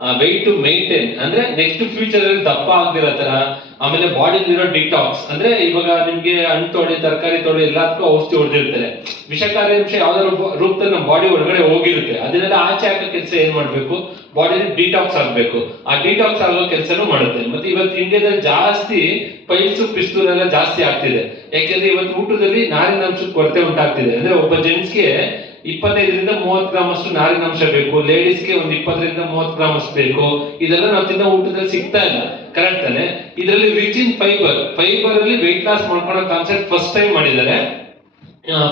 Weight maintain ಅಂದ್ರೆ next future ಅಲ್ಲಿ ದಪ್ಪ ಆಗದಿರೋ ತರ. ಆಮೇಲೆ ಬಾಡಿಲಿರೋ ಡಿಟಾಕ್ಸ್ ಅಂದ್ರೆ ಇವಾಗ ನಿಮ್ಗೆ ಹಣ್ಣು ತೊಳಿ ತರಕಾರಿ ತೊಳಿ ಎಲ್ಲದಕ್ಕೂ ಔಷಧಿ ಹೊಡೆದಿರ್ತಾರೆ. ವಿಷಕಾರಿ ಅಂಶ ಯಾವ್ದಾದ್ರು ರೂಪದಲ್ಲಿ ನಮ್ಮ ಬಾಡಿ ಒಳಗಡೆ ಹೋಗಿರುತ್ತೆ, ಅದನ್ನೆಲ್ಲ ಆಚೆ ಹಾಕೋ ಕೆಲಸ ಏನ್ ಮಾಡ್ಬೇಕು, ಬಾಡಿಲಿ ಡಿಟಾಕ್ಸ್ ಆಗ್ಬೇಕು. ಆ ಡಿಟಾಕ್ಸ್ ಆಗೋ ಕೆಲಸನೂ ಮಾಡುತ್ತೆ. ಮತ್ತೆ ಇವತ್ತು ಇಂಡಿಯಾದಲ್ಲಿ ಜಾಸ್ತಿ ಪೈಲ್ಸ್ ಪಿಸ್ತೂಲ್ ಎಲ್ಲ ಜಾಸ್ತಿ ಆಗ್ತಿದೆ. ಯಾಕೆಂದ್ರೆ ಇವತ್ತು ಊಟದಲ್ಲಿ ನಾರಿನಾಂಶದ ಕೊರತೆ ಉಂಟಾಗ್ತಿದೆ. ಅಂದ್ರೆ ಒಬ್ಬ ಜೆಂಟ್ಸ್ಗೆ 25ರಿಂದ 30 ಗ್ರಾಮ್ ಅಷ್ಟು ನಾರಿನಾಂಶ ಬೇಕು, ಲೇಡೀಸ್ಗೆ ಒಂದು 20ರಿಂದ 30 ಗ್ರಾಮ್ ಅಷ್ಟು ಬೇಕು. ಇದೆಲ್ಲ ನಾವು ತಿನ್ನೋ ಊಟದಲ್ಲಿ ಸಿಗ್ತಾ ಇಲ್ಲ, ಕರೆಕ್ಟ್ ತಾನೆ? ಇದರಲ್ಲಿ ರಿಚ್ ಇನ್ ಫೈಬರ್ ಅಲ್ಲಿ ವೆಯ್ಟ್ ಲಾಸ್ ಮಾಡ್ಕೊಳ್ಳೋ ಕಾನ್ಸೆಪ್ಟ್ ಫಸ್ಟ್ ಟೈಮ್ ಮಾಡಿದ್ದಾರೆ.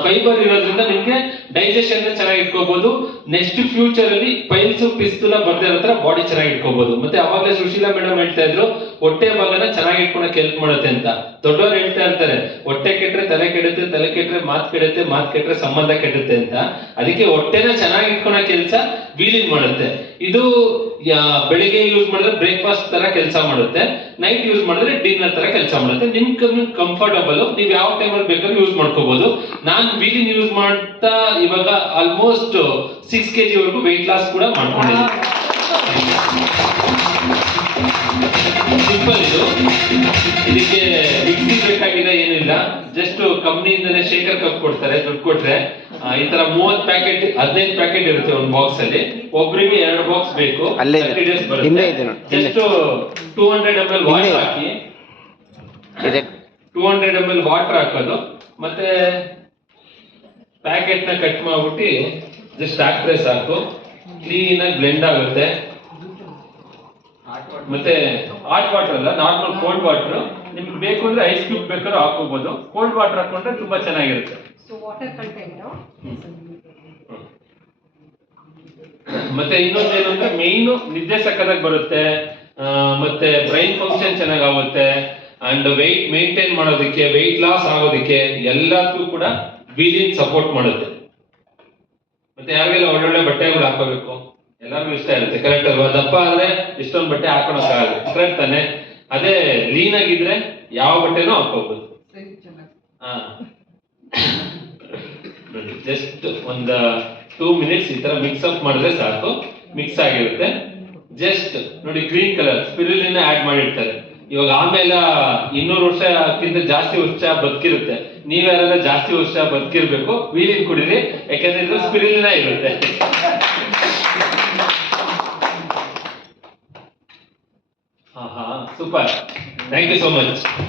ಫೈಬರ್ ಇರೋದ್ರಿಂದ ನಿಮ್ಗೆ ಡೈಜೆಷನ್ ಚೆನ್ನಾಗಿ ಇಟ್ಕೋಬಹುದು. ನೆಕ್ಸ್ಟ್ ಫ್ಯೂಚರ್ ಅಲ್ಲಿ ಪೈಲ್ಸ್ ಪಿಸ್ತೂಲ ಬರ್ದೇ ಇರೋ ತರ ಬಾಡಿ ಚೆನ್ನಾಗಿ ಇಟ್ಕೋಬಹುದು. ಮತ್ತೆ ಅವಾಗಲೇ ಸುಶೀಲಾ ಮೇಡಮ್ ಹೇಳ್ತಾ ಇದ್ರು ಹೊಟ್ಟೆ ಭಾಗನ ಚೆನ್ನಾಗಿ ಇಟ್ಕೊಳಕ್ ಹೆಲ್ಪ್ ಮಾಡುತ್ತೆ ಅಂತ. ದೊಡ್ಡವರು ಹೇಳ್ತಾ ಇರ್ತಾರೆ ಹೊಟ್ಟೆ ಕೆಟ್ರೆ ತಲೆ ಕೆಡುತ್ತೆ, ತಲೆ ಕೆಟ್ರೆ ಮಾತ್ ಕೆಡುತ್ತೆ, ಮಾತ್ ಕೆಟ್ರೆ ಸಂಬಂಧ ಕೆಡುತ್ತೆ ಅಂತ. ಅದಕ್ಕೆ ಹೊಟ್ಟೆನ ಚೆನ್ನಾಗಿ ಇಟ್ಕೊಳೋ ಕೆಲಸ ವೀಲಿಂಗ್ ಮಾಡುತ್ತೆ. ಇದು ಬೆಳಿಗ್ಗೆ ಯೂಸ್ ಮಾಡಿದ್ರೆ ಬ್ರೇಕ್ಫಾಸ್ಟ್ ತರ ಕೆಲಸ ಮಾಡುತ್ತೆ, ನೈಟ್ ಯೂಸ್ ಮಾಡಿದ್ರೆ ಡಿನ್ನರ್ ತರ ಕೆಲಸ ಮಾಡುತ್ತೆ. ನಿಮ್ ಕಂಫರ್ಟಬಲ್, ನೀವು ಯಾವ ಟೈಮಲ್ಲಿ ಬೇಕಾದ್ರೂ ಯೂಸ್ ಮಾಡ್ಕೋಬಹುದು. ನಾನು ವೀಲಿನ್ ಯೂಸ್ ಮಾಡ್ತಾ ಇವಾಗ ಆಲ್ಮೋಸ್ಟ್ 6 kg ವರೆಗೂ ವೆಯ್ಟ್ ಲಾಸ್ ಕೂಡ ಮಾಡ್ಕೊಂಡಿದ್ದೀನಿ. ಸಿಂಪಲ್ ಇದು. ಇದಕ್ಕೆ ಮಿಕ್ಸಿ ಬೇಕಾಗಿದೆ ಏನಿಲ್ಲ, ಜಸ್ಟ್ ಕಂಪ್ನಿಯಿಂದನೇ ಶೇಖರ್ ಕಪ್ ಕೊಡ್ತಾರೆ. ದುಡ್ಡು ಕೊಟ್ರೆ ಈ ತರ 30 ಪ್ಯಾಕೆಟ್ 15 ಪ್ಯಾಕೆಟ್ ಇರುತ್ತೆ ಒಂದು ಬಾಕ್ಸ್ ಅಲ್ಲಿ. ಒಬ್ರಿಗೆ 2 ಬಾಕ್ಸ್ ಬೇಕು. 30 ಡೇಸ್ ಬರುತ್ತೆ. ಜಸ್ಟ್ 200 ml ವಾಟರ್ ಹಾಕಿ, 200 ml ವಾಟರ್ ಹಾಕೋದು. ಮತ್ತೆ ಪ್ಯಾಕೆಟ್ ನ ಕಟ್ ಮಾಡ್ಬಿಟ್ಟು ಜಸ್ಟ್ ಹಾಕ್ರೆ ಸಾಕು, ಕ್ಲೀನ್ ಆಗಿ ಬ್ಲೆಂಡ್ ಆಗುತ್ತೆ. ಮತ್ತೆ ಹಾಟ್ ವಾಟರ್ ಅಲ್ಲ, ನಾರ್ಮಲ್ ಕೋಲ್ಡ್ ವಾಟರ್. ನಿಮ್ಗೆ ಬೇಕು ಅಂದ್ರೆ ಐಸ್ ಕ್ಯೂಬ್ ಬೇಕಾದ್ರೂ ಹಾಕೋಬಹುದು. ಕೋಲ್ಡ್ ವಾಟರ್ ಹಾಕೊಂಡ್ರೆ ತುಂಬಾ ಚೆನ್ನಾಗಿರುತ್ತೆ. ಮತ್ತೆ ಇನ್ನೊಂದೇನು ಅಂದ್ರೆ ಮೇನ್ ನಿದ್ದೆ ಸಕ್ಕದಾಗಿ ಬರುತ್ತೆ, ಮತ್ತೆ ಬ್ರೈನ್ ಫಂಕ್ಷನ್ ಚೆನ್ನಾಗಿ ಆಗುತ್ತೆ, ಅಂಡ್ ವೆಯ್ಟ್ ಮೇಂಟೈನ್ ಮಾಡೋದಕ್ಕೆ, ವೆಯ್ಟ್ ಲಾಸ್ ಆಗೋದಕ್ಕೆ ಎಲ್ಲದಕ್ಕೂ ಕೂಡ ವೀಲಿನ್ ಸಪೋರ್ಟ್ ಮಾಡುತ್ತೆ. ಮತ್ತೆ ಯಾರಿಗೆಲ್ಲ ಒಳ್ಳೊಳ್ಳೆ ಬಟ್ಟೆಗಳು ಹಾಕೋಬೇಕು, ಎಲ್ಲರಿಗೂ ಇಷ್ಟ ಇರುತ್ತೆ, ಕರೆಕ್ಟ್ ಅಲ್ವಾ? ದಪ್ಪ ಆದ್ರೆ ಇಷ್ಟೊಂದು ಬಟ್ಟೆ ಹಾಕೊಳಕ್ಕಾಗಲ್ಲ, ಕರೆಕ್ಟ್ ತಾನೆ? ಅದೇ ಲೀನ್ ಆಗಿದ್ರೆ ಯಾವ ಬಟ್ಟೆನೂ ಹಾಕೋಬಹುದು. ಜಸ್ಟ್ ಒಂದು 2 ಮಿನಿಟ್ಸ್ ಈ ತರ ಮಿಕ್ಸ್ ಅಪ್ ಮಾಡಿದ್ರೆ ಸಾಕು, ಮಿಕ್ಸ್ ಆಗಿರುತ್ತೆ. ಜಸ್ಟ್ ನೋಡಿ, ಗ್ರೀನ್ ಕಲರ್ ಸ್ಪಿರುಲಿನ ಆಡ್ ಮಾಡಿರ್ತಾರೆ. ಇವಾಗ ಆಮೇಲೆ 200 ವರ್ಷಕ್ಕಿಂತ ಜಾಸ್ತಿ ವರ್ಷ ಬದುಕಿರುತ್ತೆ. ನೀವ್ಯಾರೆಲ್ಲ ಜಾಸ್ತಿ ವರ್ಷ ಬದುಕಿರ್ಬೇಕು, ವೀಲಿನ್ ಕುಡೀರಿ, ಯಾಕಂದ್ರೆ ಇದು ಸ್ಪಿರುಲಿನ ಇರುತ್ತೆ. Super, thank you so much.